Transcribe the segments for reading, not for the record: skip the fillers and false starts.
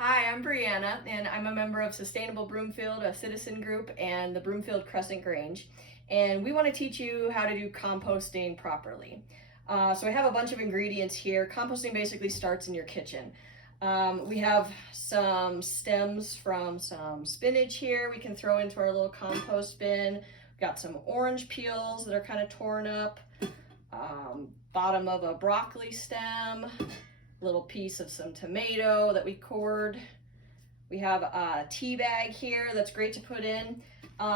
Hi, I'm Brianna, and I'm a member of Sustainable Broomfield, a citizen group, and the Broomfield Crescent Grange. And we want to teach you how to do composting properly. So I have a bunch of ingredients here. Composting basically starts in your kitchen. We have some stems from some spinach here we can throw into our little compost bin. We've got some orange peels that are kind of torn up. Bottom of a broccoli stem. Little piece of some tomato that we cored. We have a tea bag here that's great to put in.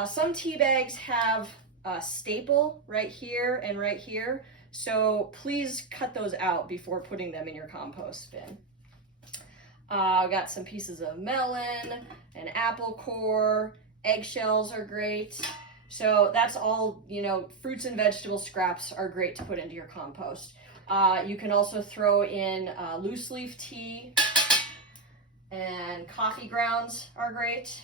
Some tea bags have a staple right here and right here, so please cut those out before putting them in your compost bin. We got some pieces of melon, an apple core, eggshells are great. So that's all, fruits and vegetable scraps are great to put into your compost. You can also throw in loose leaf tea, and coffee grounds are great.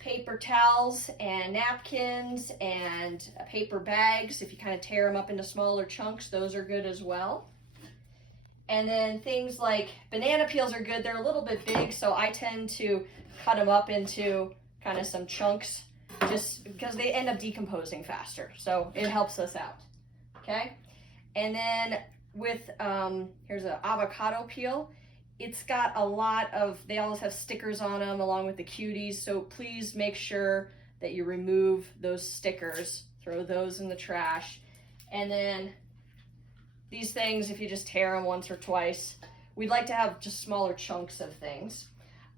Paper towels and napkins and paper bags, if you kind of tear them up into smaller chunks, those are good as well. And then things like banana peels are good. They're a little bit big, so I tend to cut them up into kind of some chunks just because they end up decomposing faster. So it helps us out. Okay, and then with, here's an avocado peel. It's got a lot of, they always have stickers on them along with the cuties, so please make sure that you remove those stickers, throw those in the trash. And then these things, if you just tear them once or twice, we'd like to have just smaller chunks of things.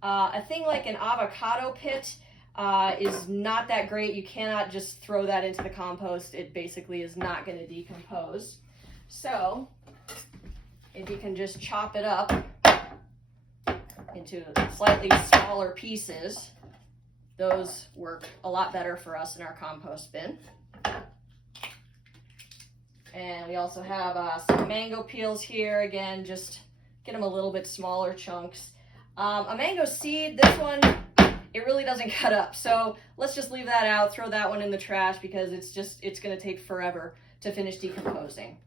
A thing like an avocado pit is not that great. You cannot just throw that into the compost. It basically is not going to decompose. So if you can just chop it up into slightly smaller pieces, those work a lot better for us in our compost bin. And we also have some mango peels here. Again, just get them a little bit smaller chunks. A mango seed, this one, it really doesn't cut up, so let's just leave that out, throw that one in the trash because it's going to take forever to finish decomposing.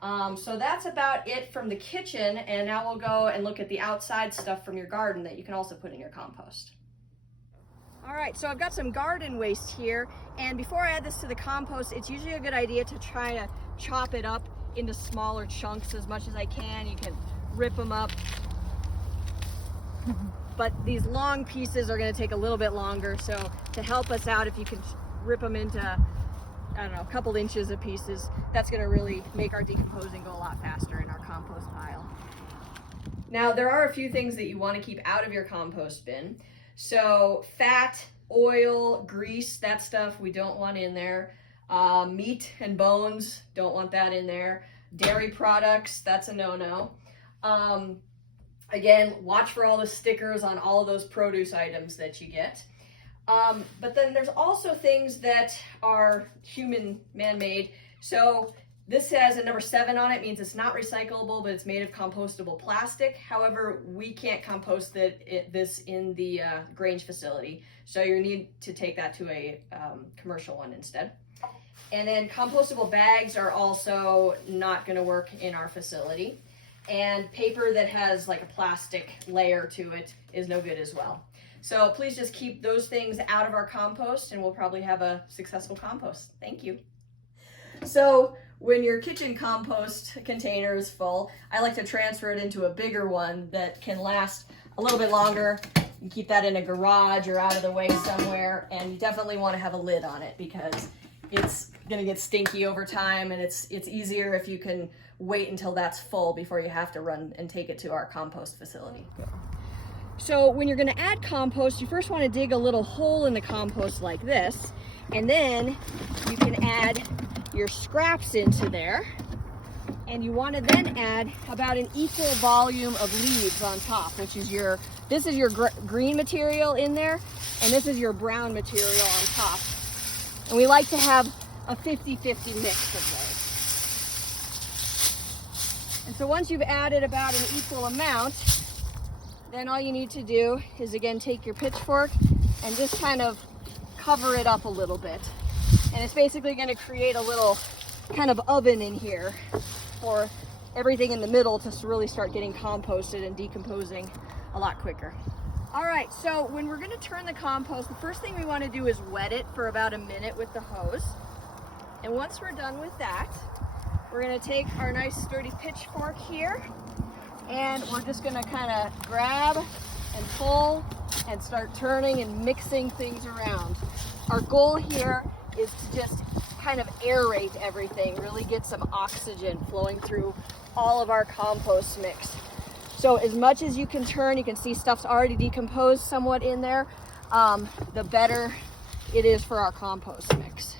So that's about it from the kitchen, and now we'll go and look at the outside stuff from your garden that you can also put in your compost. All right, so I've got some garden waste here, and before I add this to the compost, it's usually a good idea to try to chop it up into smaller chunks as much as I can. You can rip them up. But these long pieces are going to take a little bit longer, so to help us out, if you can rip them into, a couple inches of pieces, that's going to really make our decomposing go a lot faster in our compost pile. Now, there are a few things that you want to keep out of your compost bin. So fat, oil, grease, that stuff we don't want in there. Meat and bones, don't want that in there. Dairy products, that's a no-no. Again, watch for all the stickers on all of those produce items that you get. But then there's also things that are human man-made. So this has a number 7 on it, means it's not recyclable, but it's made of compostable plastic. However, we can't compost this in the Grange facility. So you need to take that to a commercial one instead. And then compostable bags are also not gonna work in our facility. And paper that has like a plastic layer to it is no good as well. So please just keep those things out of our compost and we'll probably have a successful compost. Thank you. So when your kitchen compost container is full, I like to transfer it into a bigger one that can last a little bit longer. You keep that in a garage or out of the way somewhere, and you definitely want to have a lid on it because it's gonna get stinky over time, and it's easier if you can wait until that's full before you have to run and take it to our compost facility. So when you're gonna add compost, you first wanna dig a little hole in the compost like this, and then you can add your scraps into there, and you wanna then add about an equal volume of leaves on top, which is this is your green material in there, and this is your brown material on top. And we like to have a 50-50 mix of those. And so once you've added about an equal amount, then all you need to do is again take your pitchfork and just kind of cover it up a little bit. And it's basically going to create a little kind of oven in here for everything in the middle to really start getting composted and decomposing a lot quicker. All right, so when we're gonna turn the compost, the first thing we wanna do is wet it for about a minute with the hose. And once we're done with that, we're gonna take our nice sturdy pitchfork here, and we're just gonna kinda grab and pull and start turning and mixing things around. Our goal here is to just kind of aerate everything, really get some oxygen flowing through all of our compost mix. So as much as you can turn, you can see stuff's already decomposed somewhat in there, the better it is for our compost mix.